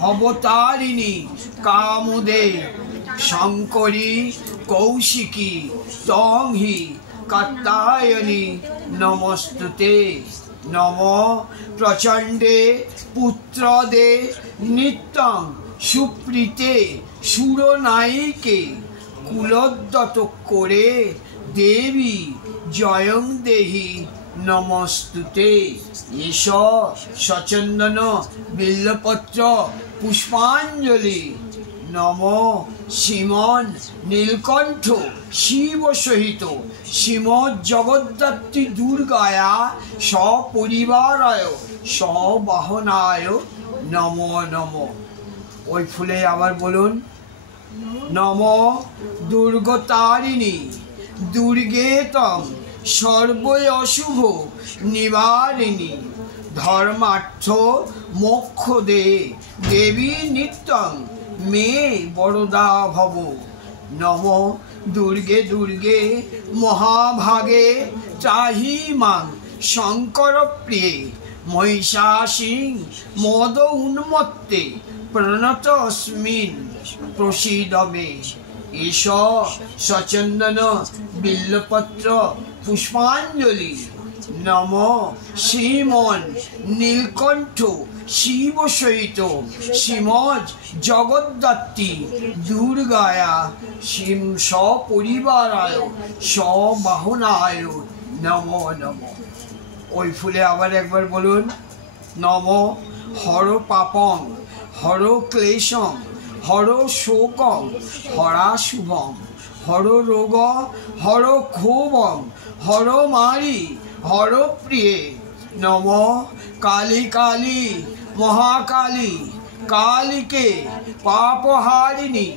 ভবতারিণী কামুদে শঙ্করী কৌশিকী তং হি কাত্যায়নী নমস্তুতে। নম প্রচণ্ডে পুত্রদে নিত্যং সুপ্রীতে সুরনায়িকে কুলোদ্যত করে দেবী জয়ং দেহি নমস্তুতে। এষ সচন্দন বিল্লপত্র পুষ্পাঞ্জলি। নম শ্রীমন নীলকণ্ঠ শিব সহিত শ্রীমৎ জগদ্ধাত্রী দুর্গায়া সপরিবারায় সবাহনায় নমো নমো। ওই ফুলে আবার বলুন, নম দুর্গতারিণী দুর্গেতম সর্বৈ অশুভ নিবারিণী ধর্মার্থ মোক্ষদে দেবী নিত্যং মে বরদা ভব। নম দুর্গে দুর্গে মহাভাগে ত্রাহি মাং শঙ্কর প্রিয়ে মহিষাসিং মদ উন্মত্তে প্রণত অস্মিন প্রসীদমে। এষ সচন্দন বিল্লপত্র পুষ্পাঞ্জলি। নম শ্রীমন নীলকণ্ঠ শিব সহিত শ্রীমৎ জগদ্ধাত্রী দুর্গায়া শিম সপরিবারায় সবাহনায় নমো নমো। ওই ফুলে আবার একবার বলুন, নম হর পাপং হর ক্লেশং হর শোকং হরা শুভং হর রোগ হর ক্ষোভং হর মারি হর প্রিয়ে। নম কালী কালী মহাকালী কালীকে পাপহারিণী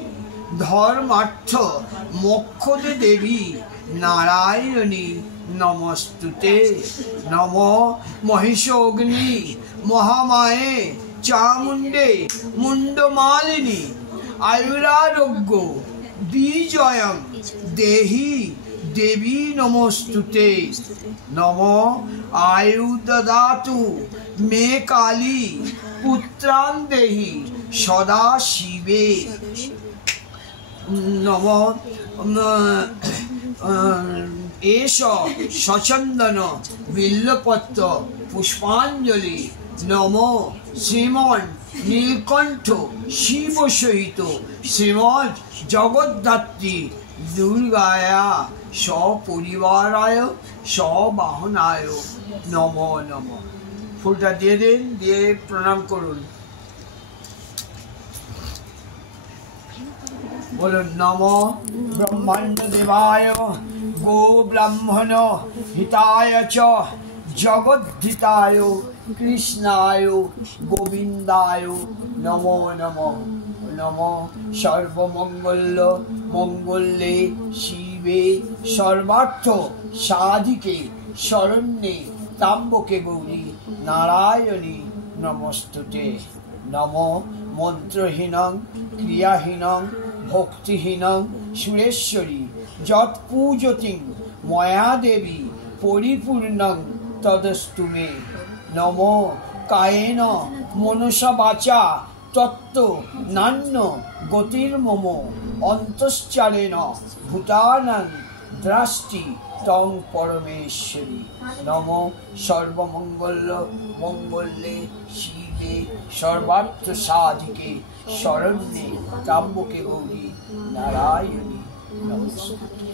ধর্মার্থ মোক্ষদে দেবী নারায়ণী নমস্তুতে। নম মহিষগ্নি মহামায়ে চামুণ্ডে মুন্ডমালিনী আয়ুরারোগ্য বিজয়ং দেহি দেবী নমস্তুতে। নম আয়ু দদাতু মে কালী পুত্রান দেহি সদা শিবে। নম এষ সচন্দন বিল্লপত্র পুষ্পাঞ্জলি। নম শ্রীমন নীলকণ্ঠ শিব সহিত শ্রীমৎ জগদ্ধাত্রী দুর্গায়া সপরিবারায় সবাহনায় নমো নমো। ফুলটা দিয়ে দিন, দিয়ে প্রণাম করুন। বলুন, নম ব্রহ্মাণ্ড দেবায় গো ব্রাহ্মণ হিতায় চ জগদ্ধিতায় কৃষ্ণায় গোবিন্দায় নমো নমো। নম সর্বমঙ্গল মঙ্গলে শিবে সর্বার্থ সাধিকে শরণ্যে তাম্বকে গৌরী নারায়ণী নমস্তুতে। নম মন্ত্রহীনং ক্রিয়াহীনং ভক্তিহীনং সুরেশ্বরী যৎ পূজতিং ময়া দেবী পরিপূর্ণং তদস্তু মে। নম কায়েন মনসা বাচা তত্ত্ব নান্য গতির্মম অন্তশ্চারেণ ভূতানাং দ্রাষ্টি তং পরমেশ্বরী। নম সর্বমঙ্গল মঙ্গলে শিবে সর্বার্থ সাধিকে শরণ্যে ত্র্যম্বকে গৌরী নারায়ণী নমস্তুতে।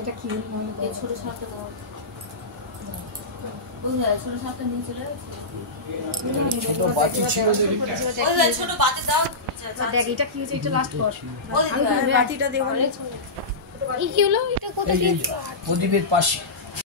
এটা কি এই ছোট সাপটা দাও, ওই ছোট সাপটা নিয়ে চলে ছোট বাটি ছিল, ওই ছোট বাটি দাও। দেখ এটা কি হচ্ছে, এটা লাস্ট কর। ওই বাটিটা দেবো। এই কি হলো, এটা কোথায়? প্রদীপের পাশে।